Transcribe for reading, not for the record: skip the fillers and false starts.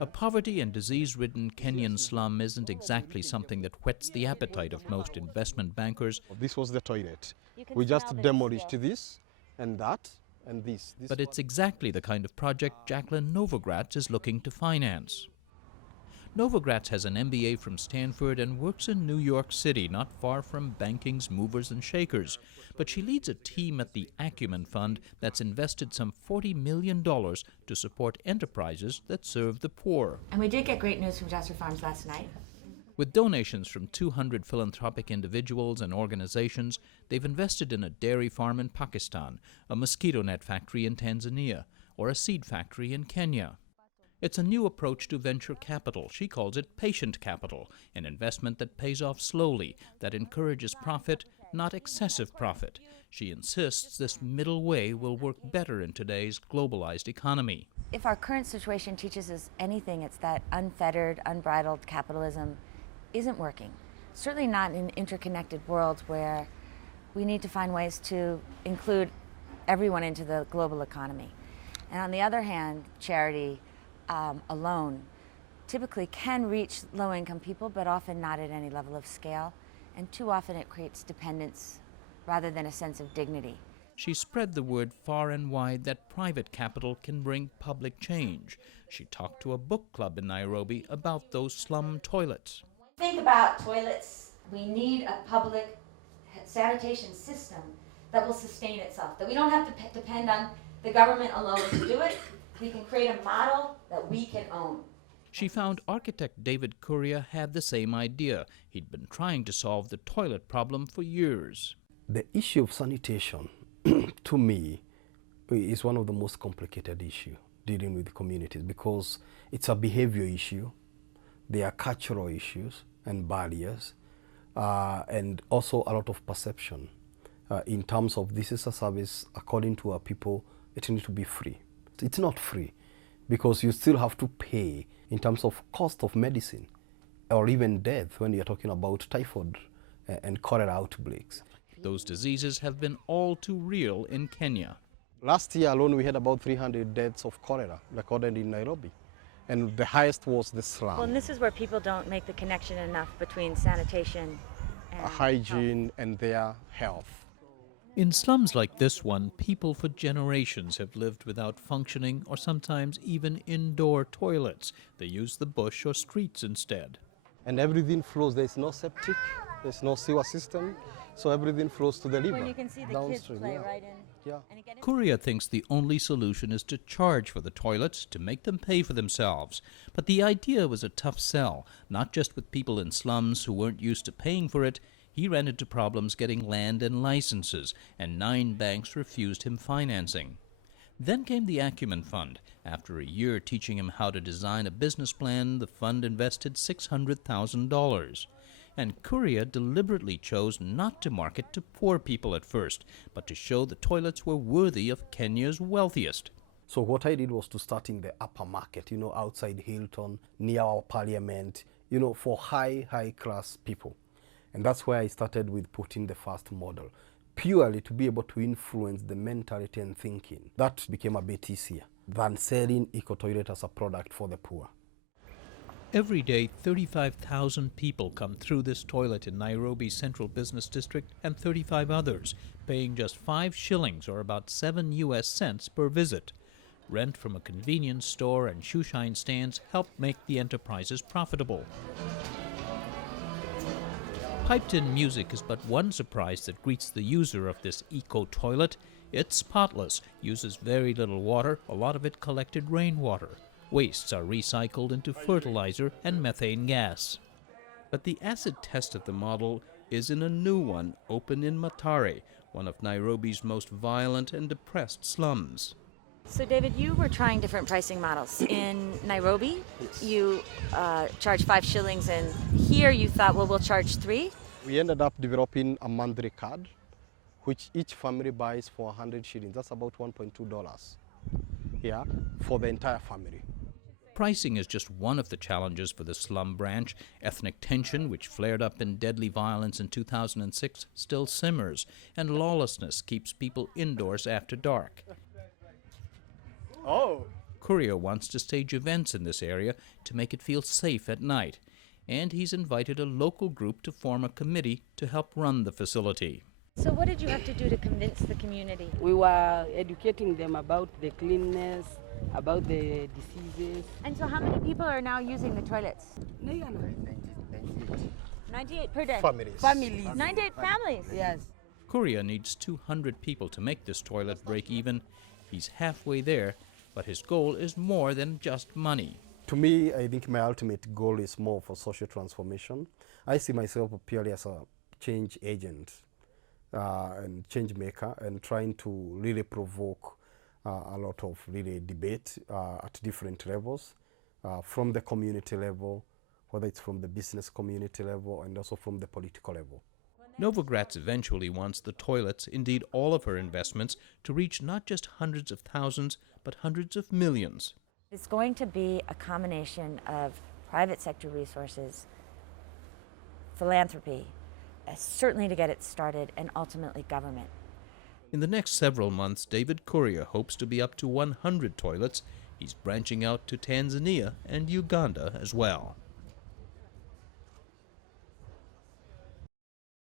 A poverty and disease-ridden Kenyan slum isn't exactly something that whets the appetite of most investment bankers. This was the toilet. We just demolished this and that and this. But it's exactly the kind of project Jacqueline Novogratz is looking to finance. Novogratz has an MBA from Stanford and works in New York City, not far from banking's movers and shakers. But she leads a team at the Acumen Fund that's invested some $40 million to support enterprises that serve the poor. And we did get great news from Jasper Farms last night. With donations from 200 philanthropic individuals and organizations, they've invested in a dairy farm in Pakistan, a mosquito net factory in Tanzania, or a seed factory in Kenya. It's a new approach to venture capital. She calls it patient capital, an investment that pays off slowly, that encourages profit, not excessive profit. She insists this middle way will work better in today's globalized economy. If our current situation teaches us anything, it's that unfettered, unbridled capitalism isn't working. Certainly not in interconnected worlds where we need to find ways to include everyone into the global economy. And on the other hand, charity alone typically can reach low-income people, but often not at any level of scale. And too often it creates dependence rather than a sense of dignity. She spread the word far and wide that private capital can bring public change. She talked to a book club in Nairobi about those slum toilets. Think about toilets. We need a public sanitation system that will sustain itself, that we don't have to depend on the government alone to do it. We can create a model that we can own. She found architect David Curia had the same idea. He'd been trying to solve the toilet problem for years. The issue of sanitation, to me, is one of the most complicated issues dealing with communities because it's a behavior issue. There are cultural issues and barriers, and also a lot of perception in terms of this is a service, according to our people, it needs to be free. It's not free because you still have to pay in terms of cost of medicine or even death when you're talking about typhoid and cholera outbreaks. Those diseases have been all too real in Kenya. Last year alone, we had about 300 deaths of cholera recorded in Nairobi, and the highest was the slum. Well, and this is where people don't make the connection enough between sanitation and hygiene and their health. In slums like this one, people for generations have lived without functioning or sometimes even indoor toilets. They use the bush or streets instead. And everything flows. There's no septic, there's no sewer system, so everything flows to the river. when you can see the downstream. kids play right in. Yeah. Curia thinks the only solution is to charge for the toilets, to make them pay for themselves. But the idea was a tough sell, not just with people in slums who weren't used to paying for it. He ran into problems getting land and licenses, and 9 banks refused him financing. Then came the Acumen Fund. After a year teaching him how to design a business plan, the fund invested $600,000. And Curia deliberately chose not to market to poor people at first, but to show the toilets were worthy of Kenya's wealthiest. So what I did was to start in the upper market, outside Hilton, near our parliament, for high class people. And that's where I started with putting the first model, purely to be able to influence the mentality and thinking. That became a bit easier than selling eco-toilet as a product for the poor. Every day, 35,000 people come through this toilet in Nairobi's central business district and 35 others, paying just 5 shillings or about 7 US cents per visit. Rent from a convenience store and shoeshine stands helped make the enterprises profitable. Piped-in music is but one surprise that greets the user of this eco-toilet. It's spotless, uses very little water, a lot of it collected rainwater. Wastes are recycled into fertilizer and methane gas. But the acid test of the model is in a new one, open in Mathare, one of Nairobi's most violent and depressed slums. So David, you were trying different pricing models. In Nairobi, you charge 5 shillings, and here you thought, well, we'll charge 3? We ended up developing a monthly card, which each family buys for 100 shillings. That's about $1.2, for the entire family. Pricing is just one of the challenges for the slum branch. Ethnic tension, which flared up in deadly violence in 2006, still simmers, and lawlessness keeps people indoors after dark. Oh. Courier wants to stage events in this area to make it feel safe at night, and he's invited a local group to form a committee to help run the facility. So what did you have to do to convince the community? We were educating them about the cleanness, about the diseases. And so how many people are now using the toilets? 98 per day. Families. 98 families. Yes. Courier needs 200 people to make this toilet break even. He's halfway there, but his goal is more than just money. To me, I think my ultimate goal is more for social transformation. I see myself purely as a change agent and change maker, and trying to really provoke a lot of really debate at different levels, from the community level, whether it's from the business community level, and also from the political level. Novogratz eventually wants the toilets, indeed all of her investments, to reach not just hundreds of thousands, but hundreds of millions. It's going to be a combination of private sector resources, philanthropy, certainly to get it started, and ultimately government. In the next several months, David Courier hopes to be up to 100 toilets. He's branching out to Tanzania and Uganda as well.